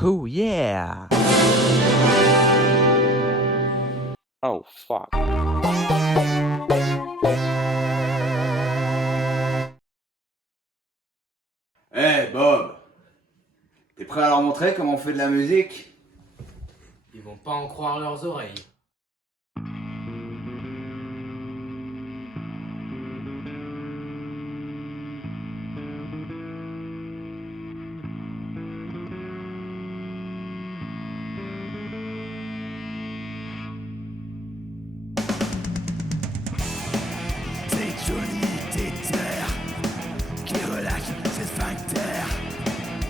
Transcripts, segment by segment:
Oh yeah! Oh fuck. Hey Bob, t'es prêt à leur montrer comment on fait de la musique? Ils vont pas en croire leurs oreilles. C'est Johnny Téter qui relâche ses sphincters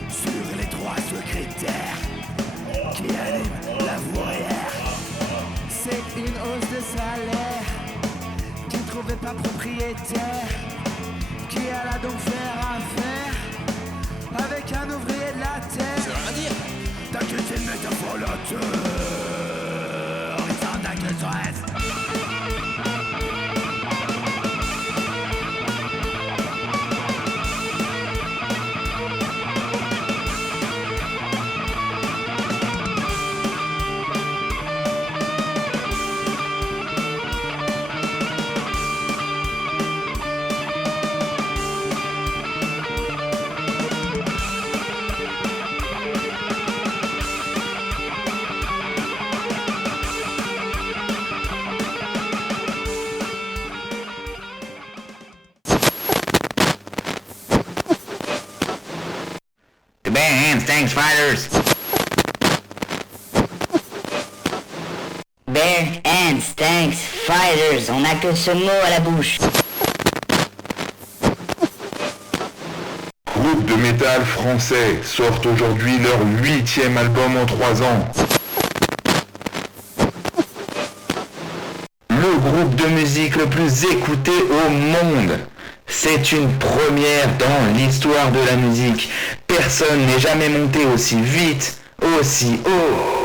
sur les trois secrétaires qui animent la fourrière. C'est une hausse de salaire qui ne trouvait pas propriétaire, qui alla donc faire affaire avec un ouvrier de la terre. Ça veut rien dire. T'inquiète, c'est une métaphore l'auteur. Il s'en a que le stress. Bare hands, thanks, fighters. Bare hands, thanks, fighters. On n'a que ce mot à la bouche. Groupe de métal français sortent aujourd'hui leur 8e album en 3 ans. Le groupe de musique le plus écouté au monde. C'est une première dans l'histoire de la musique. Personne n'est jamais monté aussi vite, aussi haut.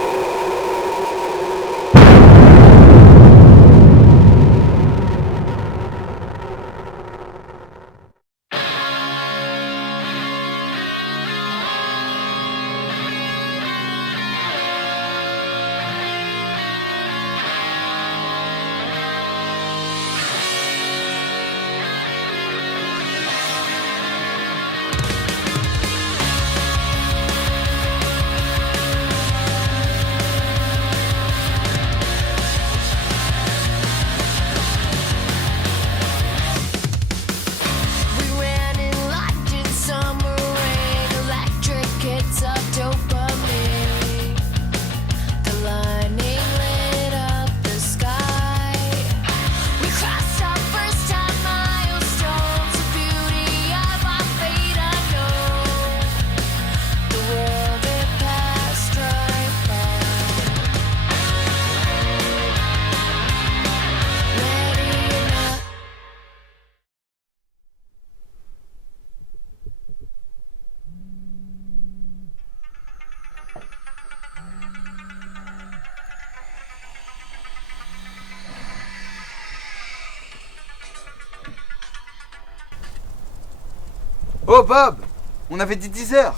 Oh Bob, on avait dit 10h.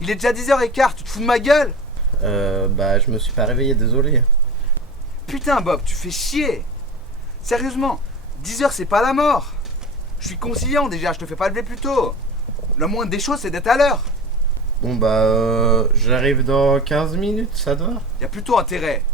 Il est déjà 10h15, tu te fous de ma gueule? Je me suis pas réveillé, désolé. Putain Bob, tu fais chier. Sérieusement, 10h c'est pas la mort. Je suis conciliant déjà, je te fais pas lever plus tôt. La moindre des choses c'est d'être à l'heure. Bon j'arrive dans 15 minutes, ça te va? Y a plutôt intérêt.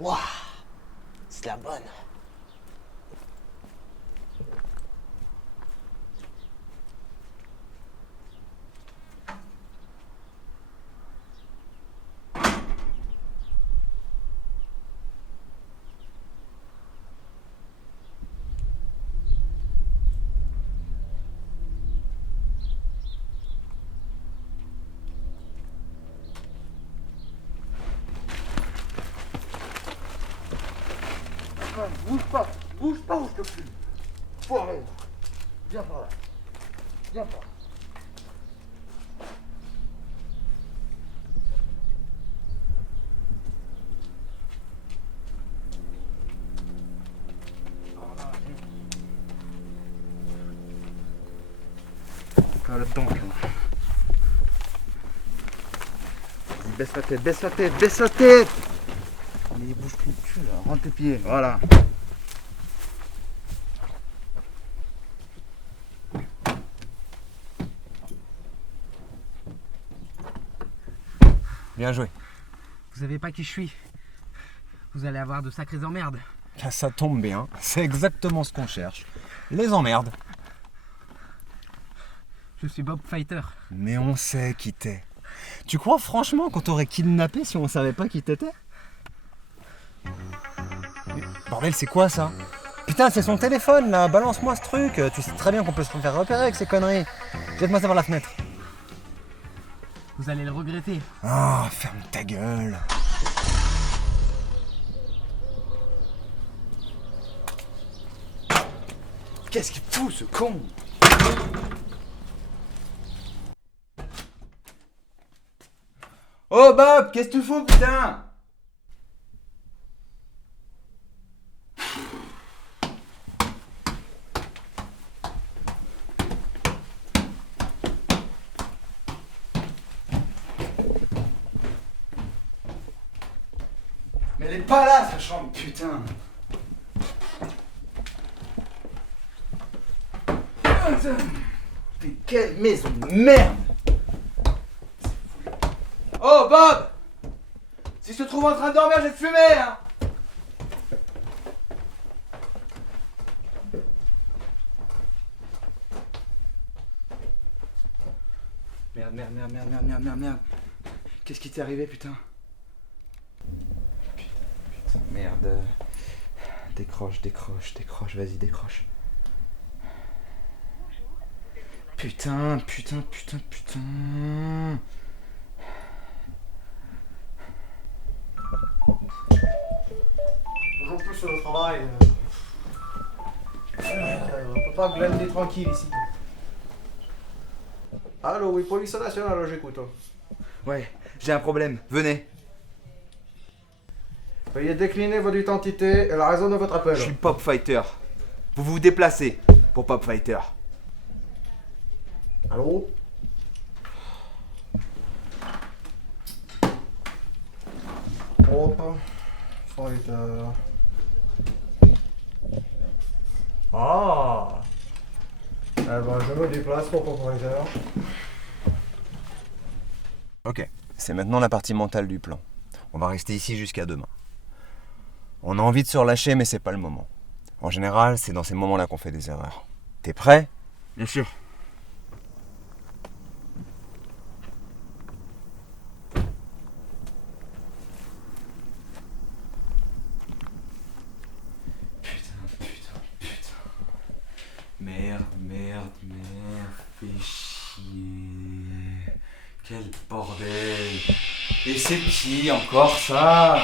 Waouh, c'est la bonne. Bouge pas ou je te fume. Foiré. Viens par là. Viens par là. Ah, là-dedans. Vas-y, baisse la tête, baisse la tête, baisse la tête. Allez, bouge plus le cul là, rentre tes pieds, voilà. Bien joué. Vous savez pas qui je suis. Vous allez avoir de sacrées emmerdes. Ah, ça tombe bien, c'est exactement ce qu'on cherche. Les emmerdes. Je suis Bob Fighter. Mais on sait qui t'es. Tu crois franchement qu'on t'aurait kidnappé si on savait pas qui t'étais? Mais, bordel, c'est quoi ça? Putain, c'est son téléphone là, balance-moi ce truc. Tu sais très bien qu'on peut se faire repérer avec ces conneries. Jette-moi ça par la fenêtre. Vous allez le regretter. Ah, ferme ta gueule. Qu'est-ce qu'il fout ce con? Oh Bob, qu'est-ce que tu fous putain? Mais elle est pas là sa chambre, putain. Mais quelle maison de merde. Oh Bob! Si je te trouve en train de dormir, je vais te fumer hein. Merde. Qu'est-ce qui t'est arrivé putain? Putain, merde. Décroche, vas-y, décroche. Putain. Toujours plus sur le travail. On peut pas glander tranquille ici. Allô, oui, police nationale, j'écoute. Ouais, j'ai un problème, venez. Veuillez décliner votre identité et la raison de votre appel. Je suis Pop Fighter. Vous vous déplacez pour Pop Fighter. Allô? Pop Fighter. Ah! Eh ben, je me déplace pour Pop Fighter. Ok, c'est maintenant la partie mentale du plan. On va rester ici jusqu'à demain. On a envie de se relâcher, mais c'est pas le moment. En général, c'est dans ces moments-là qu'on fait des erreurs. T'es prêt? Bien sûr. Merde, fais chier. Quel bordel. Et c'est qui encore ça?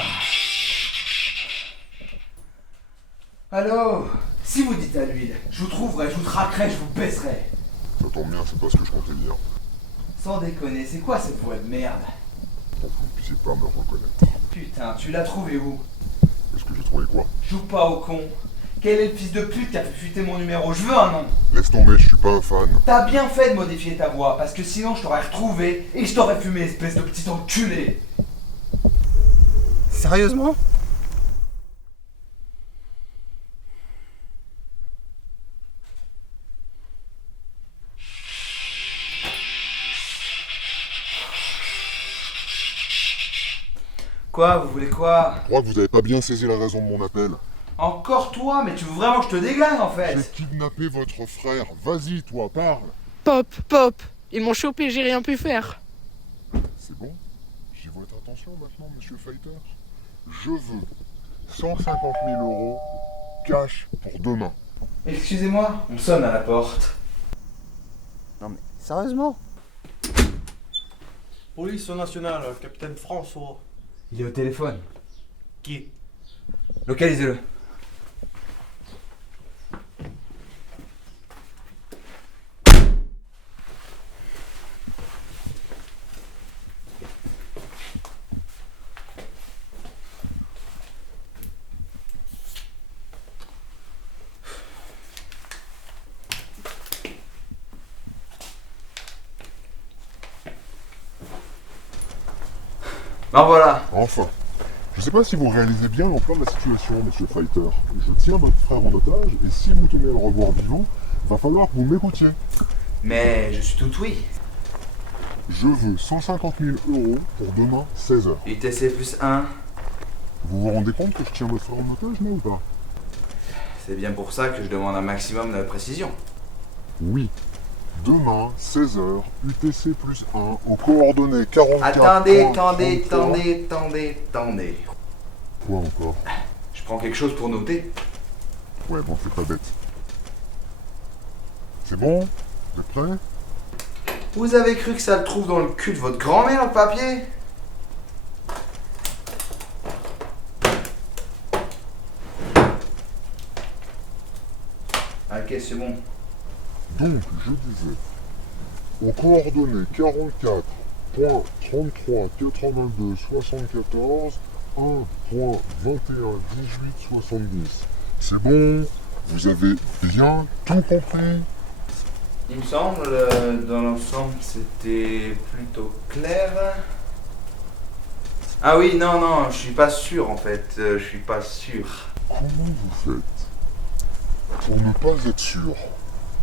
Allô? Si vous dites à l'huile, je vous trouverai, je vous traquerai, je vous baisserai. Ça tombe bien, c'est pas ce que je comptais dire. Sans déconner, c'est quoi cette voix de merde? Pour que vous ne puissiez pas me reconnaître. Putain, tu l'as trouvé où? Est-ce que j'ai trouvé quoi? Joue pas au con. Quel est le fils de pute qui a fait fuiter mon numéro? Je veux un nom. Laisse tomber, je suis pas un fan. T'as bien fait de modifier ta voix, parce que sinon je t'aurais retrouvé et je t'aurais fumé, espèce de petit enculé. Sérieusement? Quoi, vous voulez quoi? Je crois que vous avez pas bien saisi la raison de mon appel. Encore toi? Mais tu veux vraiment que je te déglingue en fait? J'ai kidnappé votre frère. Vas-y, toi, parle. Pop, ils m'ont chopé, j'ai rien pu faire. C'est bon? J'ai votre attention maintenant, monsieur Fighter. Je veux 150 000 € cash pour demain. Excusez-moi, on sonne à la porte. Non mais, sérieusement? Police nationale, capitaine François. Il est au téléphone. Qui? Localisez-le. En voilà. Enfin. Je sais pas si vous réalisez bien l'ampleur de la situation, monsieur Fighter. Je tiens votre frère en otage, et si vous tenez à le revoir vivant, va falloir que vous m'écoutiez. Mais je suis tout oui. Je veux 150 000 € pour demain, 16h. UTC plus 1. Vous vous rendez compte que je tiens votre frère en otage, là, ou pas? C'est bien pour ça que je demande un maximum de précision. Oui. Demain, 16h, UTC plus 1, aux coordonnées 44... Attendez. Quoi encore? Je prends quelque chose pour noter. Ouais, bon, c'est pas bête. C'est bon? Vous êtes prêts? Vous avez cru que ça le trouve dans le cul de votre grand-mère, le papier? Ok, c'est bon. Donc, je disais, aux coordonnées 44.33.82.74, 1.21.18.70. C'est bon? Vous avez bien tout compris? Il me semble, dans l'ensemble, c'était plutôt clair. Ah oui, non, je suis pas sûr en fait, je suis pas sûr. Comment vous faites pour ne pas être sûr?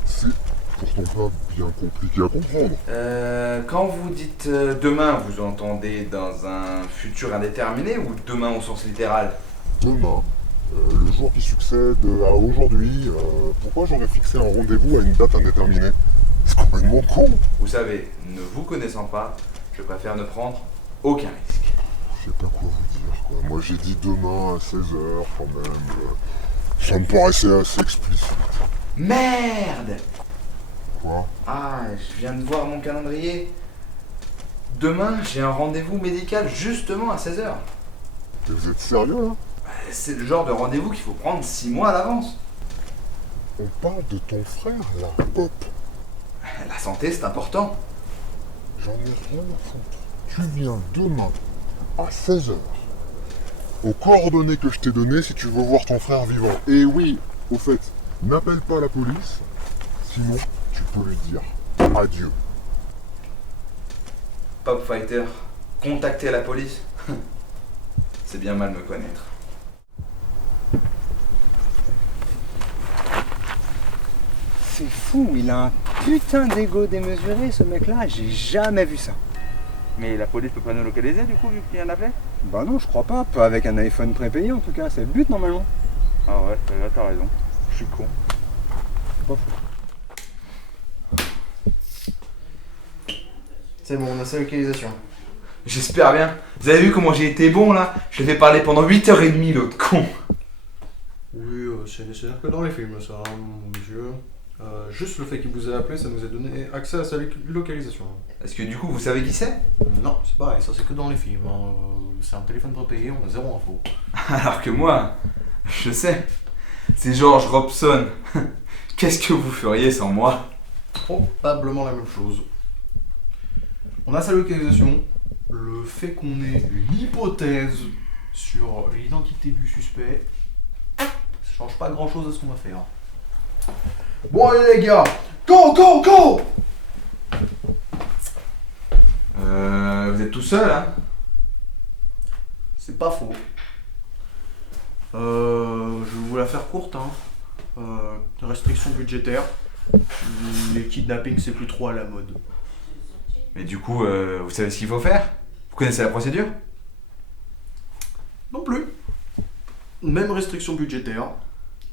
C'est pourtant pas bien compliqué à comprendre. Quand vous dites demain, vous entendez dans un futur indéterminé ou demain au sens littéral? Demain, le jour qui succède à aujourd'hui, pourquoi j'aurais fixé un rendez-vous à une date indéterminée? C'est complètement con. Vous savez, ne vous connaissant pas, je préfère ne prendre aucun risque. Je sais pas quoi vous dire, quoi. Moi j'ai dit demain à 16h quand même. Ça me paraissait assez explicite. Merde! Quoi? Ah, je viens de voir mon calendrier. Demain, j'ai un rendez-vous médical justement à 16h. Mais vous êtes sérieux là? C'est le genre de rendez-vous qu'il faut prendre 6 mois à l'avance. On parle de ton frère là, Pop. La santé, c'est important. J'en ai rien à foutre. Tu viens demain à 16h. Aux coordonnées que je t'ai données si tu veux voir ton frère vivant. Et oui, au fait, n'appelle pas la police, sinon tu peux lui dire adieu. Pop Fighter, contacter la police. C'est bien mal me connaître. C'est fou, il a un putain d'ego démesuré ce mec-là, j'ai jamais vu ça. Mais la police peut pas nous localiser du coup vu qu'il y en a fait? Bah non, je crois pas, pas avec un iPhone prépayé en tout cas, c'est le but normalement. Ah ouais, là t'as raison. Je suis con. Pas fou. C'est bon, on a sa localisation. J'espère bien. Vous avez vu comment j'ai été bon là? Je l'ai fait parler pendant 8h30 l'autre con. Oui, c'est nécessaire que dans les films, ça, hein, mon monsieur. Juste le fait qu'il vous ait appelé, ça nous a donné accès à sa localisation. Est-ce que du coup vous savez qui c'est? Non, c'est pareil, ça c'est que dans les films. Hein. C'est un téléphone prépayé, on a zéro info. Alors que moi, je sais. C'est George Robson. Qu'est-ce que vous feriez sans moi? Probablement la même chose. On a sa localisation. Le fait qu'on ait une hypothèse sur l'identité du suspect, ça change pas grand chose à ce qu'on va faire. Bon allez les gars, go! Vous êtes tout seul hein? C'est pas faux. Je vais vous la faire courte. Hein. Restrictions budgétaires. Les kidnappings c'est plus trop à la mode. Mais du coup, vous savez ce qu'il faut faire? Vous connaissez la procédure? Non plus. Même restriction budgétaire.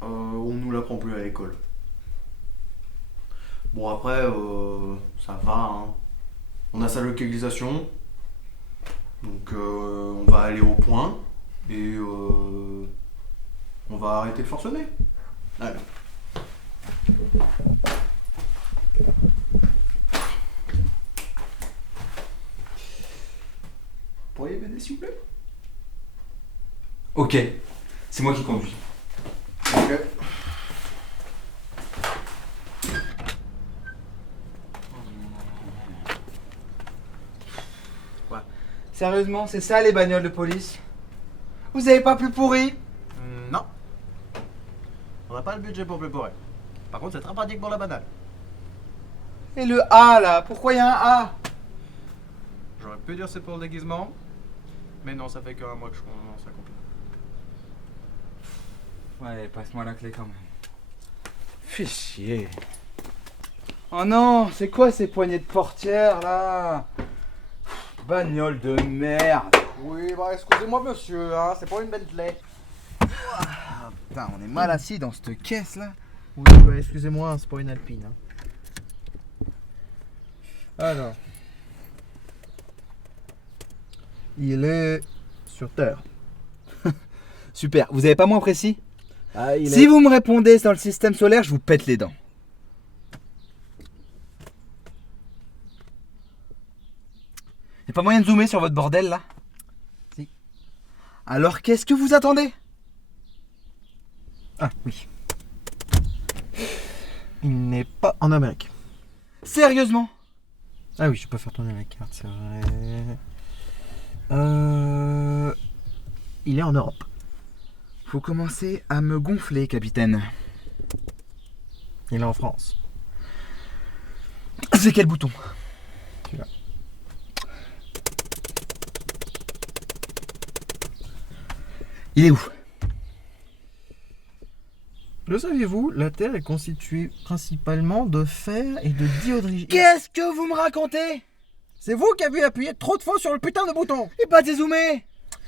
On nous l'apprend plus à l'école. Bon après, ça va. Hein. On a sa localisation. Donc on va aller au point. Et on va arrêter de forcener. Allez. Pourriez m'aider s'il vous plaît? Ok, c'est moi qui conduis. Ok. Sérieusement, c'est ça les bagnoles de police? Vous avez pas plus pourri? Non. On n'a pas le budget pour plus pourrir. Par contre, c'est très pratique pour la banane. Et le A là, pourquoi il y a un A? J'aurais pu dire c'est pour le déguisement, Mais non, ça fait qu'un mois que je commence à compter. Ouais, passe-moi la clé quand même. Fais chier. Oh non, c'est quoi ces poignées de portière là? Bagnole de merde. Oui, bah excusez-moi monsieur, hein, c'est pas une Bentley. Ah, putain, on est mal assis dans cette caisse là. Oui, bah excusez-moi, c'est pas une Alpine. Hein. Alors. Il est sur Terre. Super, vous avez pas moins précis? Ah, Si vous me répondez dans le système solaire, je vous pète les dents. Y'a pas moyen de zoomer sur votre bordel là? Si. Alors qu'est-ce que vous attendez? Ah oui. Il n'est pas en Amérique. Sérieusement? Ah oui, je peux faire tourner la carte, c'est vrai. Il est en Europe. Faut commencer à me gonfler, capitaine. Il est en France. C'est quel bouton? Celui-là. Il est où? Le saviez-vous, la Terre est constituée principalement de fer et de dioxygène. Qu'est-ce que vous me racontez? C'est vous qui avez appuyé trop de fois sur le putain de bouton. Et pas dézoomé.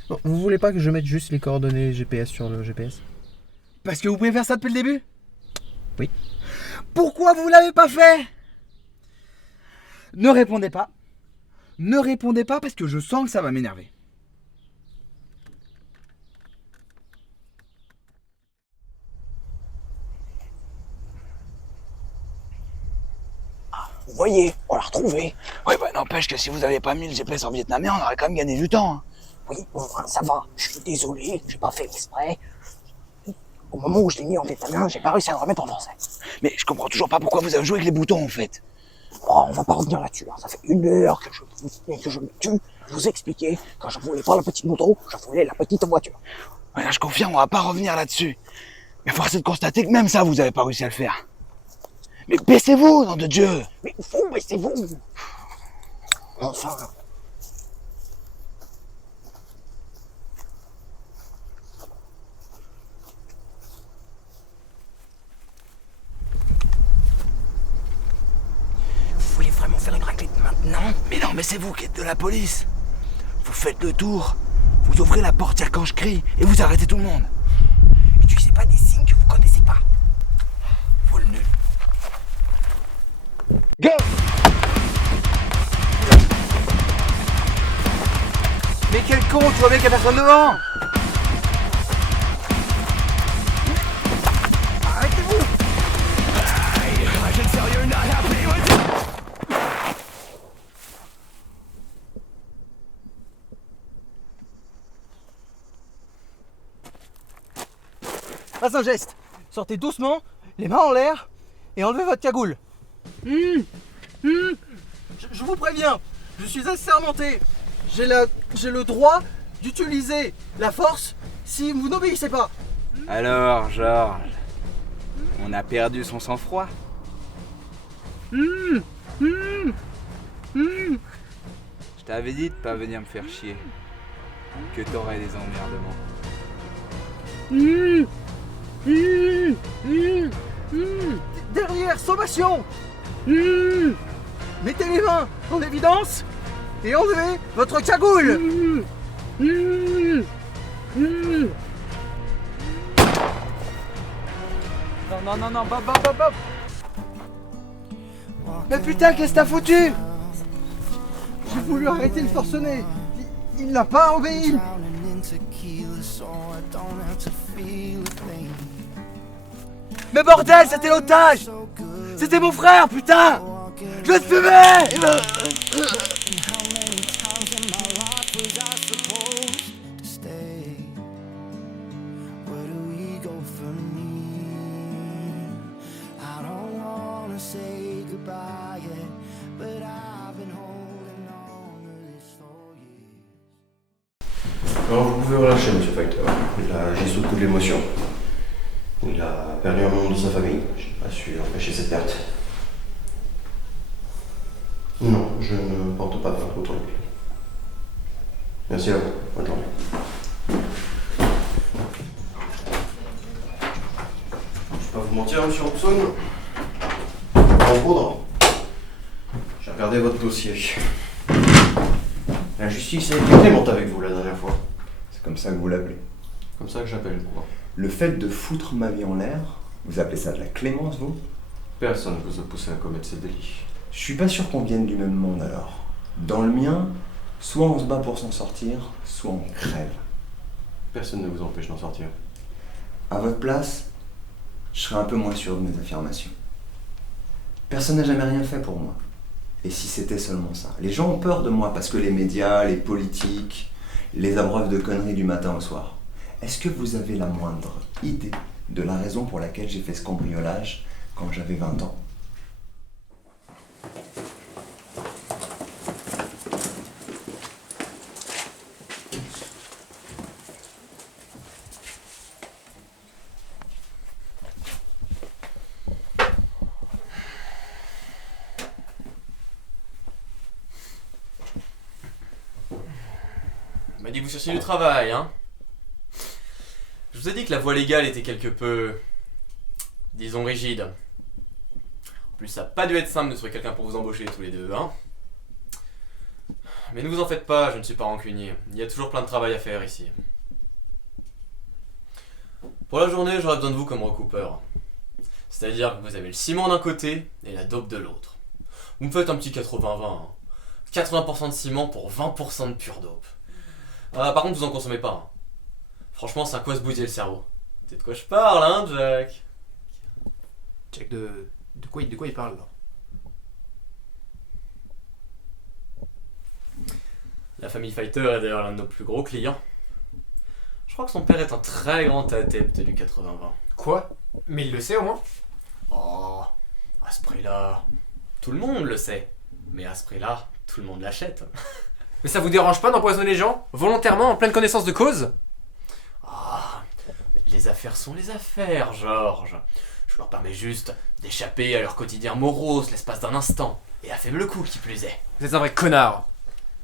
Bon, vous voulez pas que je mette juste les coordonnées GPS sur le GPS? Parce que vous pouvez faire ça depuis le début? Oui. Pourquoi vous l'avez pas fait? Ne répondez pas. Ne répondez pas parce que je sens que ça va m'énerver. Vous voyez, on l'a retrouvé. Ouais, bah n'empêche que si vous avez pas mis le GPS en vietnamien, on aurait quand même gagné du temps. Hein. Oui, bon, ça va. Je suis désolé, j'ai pas fait exprès. Au moment où je l'ai mis en vietnamien, j'ai pas réussi à le remettre en français. Mais je comprends toujours pas pourquoi vous avez joué avec les boutons en fait. Oh, on va pas revenir là-dessus. Hein. Ça fait 1 heure que je me tue. Je vous ai expliqué, quand je voulais pas la petite moto, je voulais la petite voiture. Ouais, là, je confirme, on va pas revenir là-dessus. Mais force est de constater que même ça, vous avez pas réussi à le faire. Mais baissez-vous, nom de Dieu! Mais vous, baissez-vous! Enfin... Vous voulez vraiment faire une raclette maintenant? Mais non, mais c'est vous qui êtes de la police! Vous faites le tour, vous ouvrez la portière quand je crie, et vous arrêtez tout le monde! N'utilisez pas des signes que vous connaissez pas! Vous le nul! Go! Mais quel con, tu vois bien qu'il y a personne devant! Arrêtez-vous! Faites un geste. Sortez doucement, les mains en l'air, et enlevez votre cagoule. Je vous préviens, je suis assermenté. J'ai le droit d'utiliser la force si vous n'obéissez pas. Alors, Georges, on a perdu son sang-froid. Je t'avais dit de pas venir me faire chier. Que t'aurais des emmerdements. Dernière sommation. Mettez les mains en évidence et enlevez votre cagoule. Non, Bob. Mais putain, qu'est-ce que t'as foutu? J'ai voulu arrêter le forcené. Il n'a pas obéi. Mais bordel, c'était l'otage! C'était mon frère, putain! Je le fumais! Alors vous pouvez relâcher, monsieur Facteur. J'ai sous le coup de l'émotion. Il a perdu un membre de sa famille. Je n'ai pas su empêcher cette perte. Non, je ne porte pas plainte contre lui. Merci à vous. Attendez. Je vais pas vous mentir, monsieur Robson. En poudre. J'ai regardé votre dossier. La justice a été clémente avec vous la dernière fois. C'est comme ça que vous l'appelez. Comme ça que j'appelle quoi. Le fait de foutre ma vie en l'air, vous appelez ça de la clémence, vous? Personne ne vous a poussé à commettre ces délits. Je suis pas sûr qu'on vienne du même monde alors. Dans le mien, soit on se bat pour s'en sortir, soit on crève. Personne ne vous empêche d'en sortir. À votre place, je serais un peu moins sûr de mes affirmations. Personne n'a jamais rien fait pour moi. Et si c'était seulement ça? Les gens ont peur de moi parce que les médias, les politiques, les abreuvent de conneries du matin au soir. Est-ce que vous avez la moindre idée de la raison pour laquelle j'ai fait ce cambriolage quand j'avais 20 ans? On m'a dit que vous cherchiez du travail, hein. Je vous ai dit que la voie légale était quelque peu, disons, rigide. En plus, ça n'a pas dû être simple de trouver quelqu'un pour vous embaucher tous les deux, hein. Mais ne vous en faites pas, je ne suis pas rancunier. Il y a toujours plein de travail à faire ici. Pour la journée, j'aurai besoin de vous comme recoupeur. C'est-à-dire que vous avez le ciment d'un côté et la dope de l'autre. Vous me faites un petit 80-20, hein. 80% de ciment pour 20% de pure dope. Ah, par contre, vous en consommez pas. Hein. Franchement, c'est un quoi se bousiller le cerveau. C'est de quoi je parle, hein, Jack? Jack, de quoi il parle, là? La famille Fighter est d'ailleurs l'un de nos plus gros clients. Je crois que son père est un très grand adepte du 80-20. Quoi? Mais il le sait, au moins? Oh, à ce prix-là, tout le monde le sait. Mais à ce prix-là, tout le monde l'achète. Mais ça vous dérange pas d'empoisonner les gens, volontairement, en pleine connaissance de cause? Ah, les affaires sont les affaires, Georges. Je leur permets juste d'échapper à leur quotidien morose l'espace d'un instant. Et à faible coût, qui plus est. Vous êtes un vrai connard.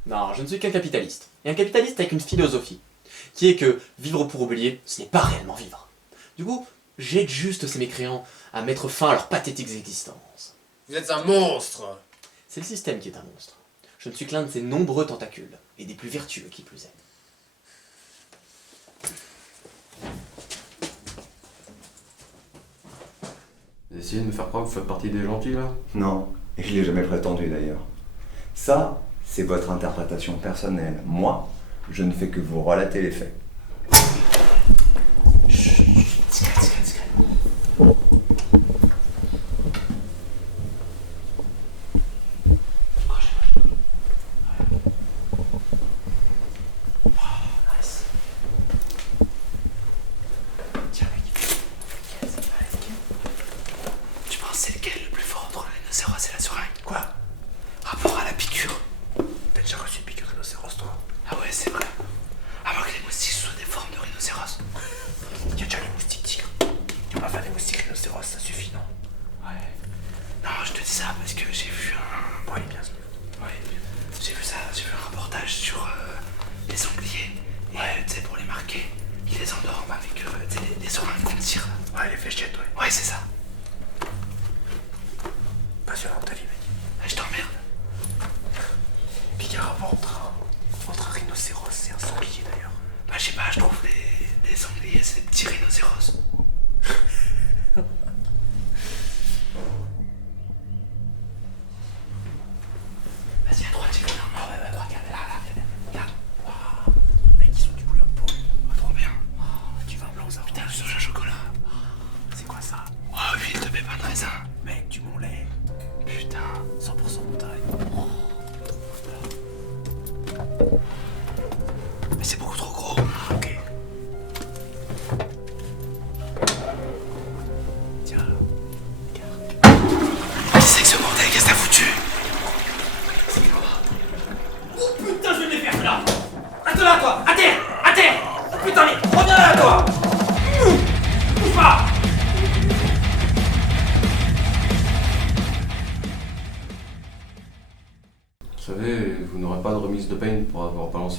Non, je ne suis qu'un capitaliste. Et un capitaliste avec une philosophie. Qui est que vivre pour oublier, ce n'est pas réellement vivre. Du coup, j'aide juste ces mécréants à mettre fin à leurs pathétiques existences. Vous êtes un monstre. C'est le système qui est un monstre. Je ne suis que l'un de ses nombreux tentacules, et des plus vertueux qui plus est. Vous essayez de me faire croire que vous faites partie des gentils, là? Non, et je l'ai jamais prétendu d'ailleurs. Ça, c'est votre interprétation personnelle. Moi, je ne fais que vous relater les faits. Chut, discret.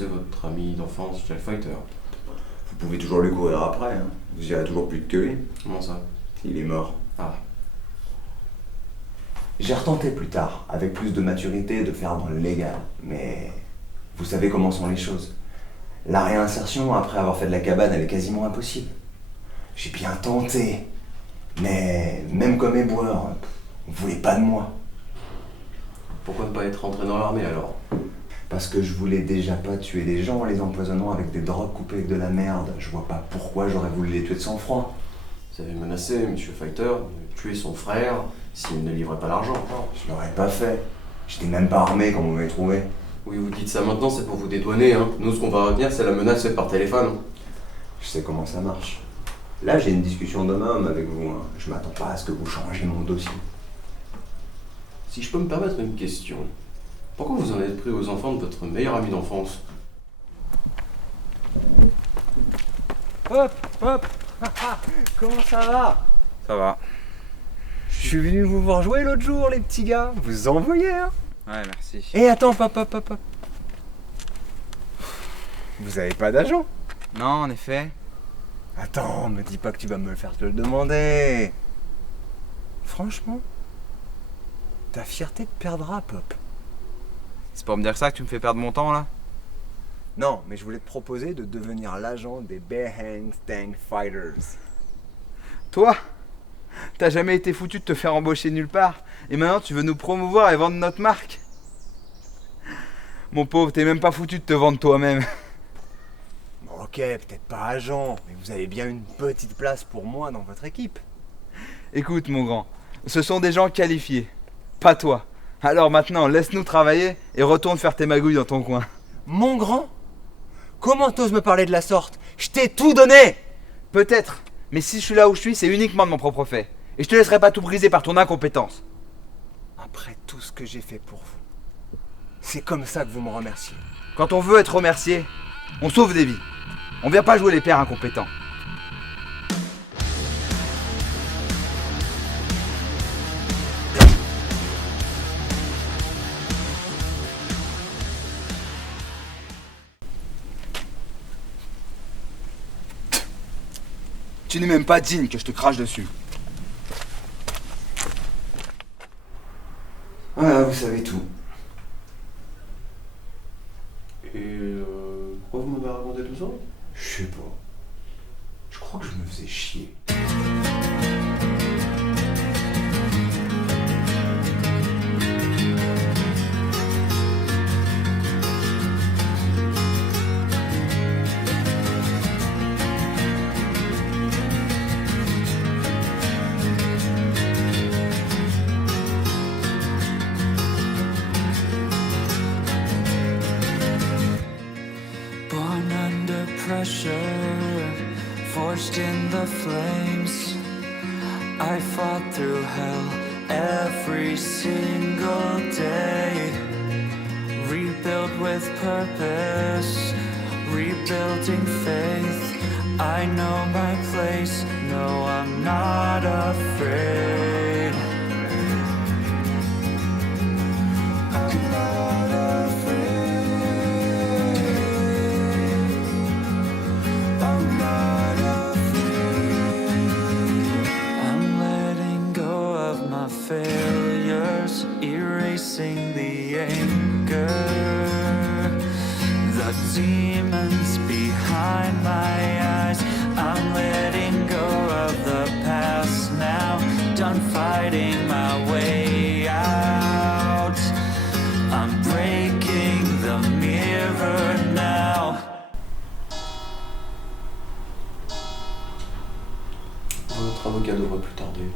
c'est votre ami d'enfance, Jet Fighter. Vous pouvez toujours lui courir après, hein. Vous irez toujours plus vite que lui. Comment ça? Il est mort. Ah. J'ai retenté plus tard, avec plus de maturité, de faire dans le légal. Mais vous savez comment sont les choses. La réinsertion, après avoir fait de la cabane, elle est quasiment impossible. J'ai bien tenté. Mais même comme éboueur, on voulait pas de moi. Pourquoi ne pas être rentré dans l'armée alors? Parce que je voulais déjà pas tuer des gens en les empoisonnant avec des drogues coupées avec de la merde. Je vois pas pourquoi j'aurais voulu les tuer de sang-froid. Vous avez menacé Monsieur Fighter de tuer son frère s'il ne livrait pas l'argent. Je l'aurais pas fait. J'étais même pas armé quand vous m'avez trouvé. Oui, vous dites ça maintenant, c'est pour vous dédouaner, hein. Nous, ce qu'on va retenir, c'est la menace faite par téléphone. Je sais comment ça marche. Là, j'ai une discussion d'homme à homme avec vous. Hein. Je m'attends pas à ce que vous changiez mon dossier. Si je peux me permettre une question, pourquoi vous en êtes pris aux enfants de votre meilleur ami d'enfance? Hop, hop. Comment ça va? Ça va. Je suis venu vous voir jouer l'autre jour, les petits gars. Vous en voyez, hein? Ouais, merci. Et attends, hop. Vous avez pas d'agent? Non, en effet. Attends, me dis pas que tu vas me le faire te le demander. Franchement, ta fierté te perdra, Pop. C'est pour me dire ça que tu me fais perdre mon temps, là? Non, mais je voulais te proposer de devenir l'agent des Behang Stang Fighters. Toi? T'as jamais été foutu de te faire embaucher nulle part, et maintenant tu veux nous promouvoir et vendre notre marque? Mon pauvre, t'es même pas foutu de te vendre toi-même. Bon, ok, peut-être pas agent, mais vous avez bien une petite place pour moi dans votre équipe. Écoute, mon grand, ce sont des gens qualifiés, pas toi. Alors maintenant, laisse-nous travailler et retourne faire tes magouilles dans ton coin. Mon grand? Comment t'oses me parler de la sorte? Je t'ai tout donné! Peut-être, mais si je suis là où je suis, c'est uniquement de mon propre fait. Et je te laisserai pas tout briser par ton incompétence. Après tout ce que j'ai fait pour vous, c'est comme ça que vous me remerciez. Quand on veut être remercié, on sauve des vies. On vient pas jouer les pères incompétents. Tu n'es même pas digne que je te crache dessus. Voilà, vous savez tout. Et pourquoi vous m'avez raconté tout ça? Je sais pas. Je crois que je me faisais chier. Born under pressure, forged in the flames. I fought through hell every single day. Rebuilt with purpose, rebuilding faith. I know my place, no, I'm not afraid. I'm not I'm not afraid. I'm letting go of my failures, erasing the anger, the demons behind my eyes. I'm letting go of the past now, done fighting my way out. I'm breaking the mirror now. Votre avocat devrait plus tarder.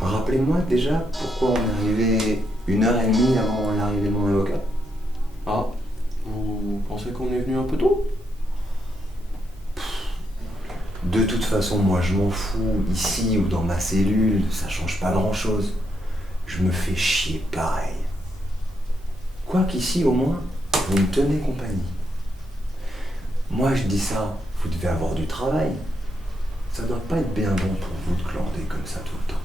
Rappelez-moi déjà pourquoi on est arrivé 1h30 avant l'arrivée de mon avocat. Ah, vous pensez qu'on est venu un peu tôt? De toute façon, moi je m'en fous, ici ou dans ma cellule, ça change pas grand-chose. Je me fais chier pareil. Quoiqu'ici, au moins, vous me tenez compagnie. Moi je dis ça, vous devez avoir du travail. Ça doit pas être bien bon pour vous de glander comme ça tout le temps.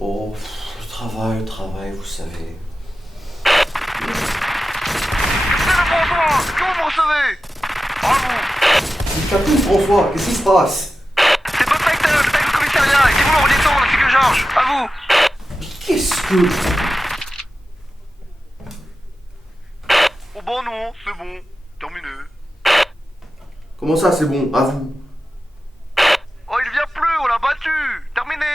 Oh, le travail, vous savez. Comment vous recevez? À vous. Capitaine François, qu'est-ce qui se passe? C'est pas Fighter, c'est avec le commissariat. Et vous redescendre, c'est que Georges. À vous. Qu'est-ce que... Oh bon non, c'est bon. Terminé. Comment ça, c'est bon? À vous. Oh, il vient plus, on l'a battu. Terminé.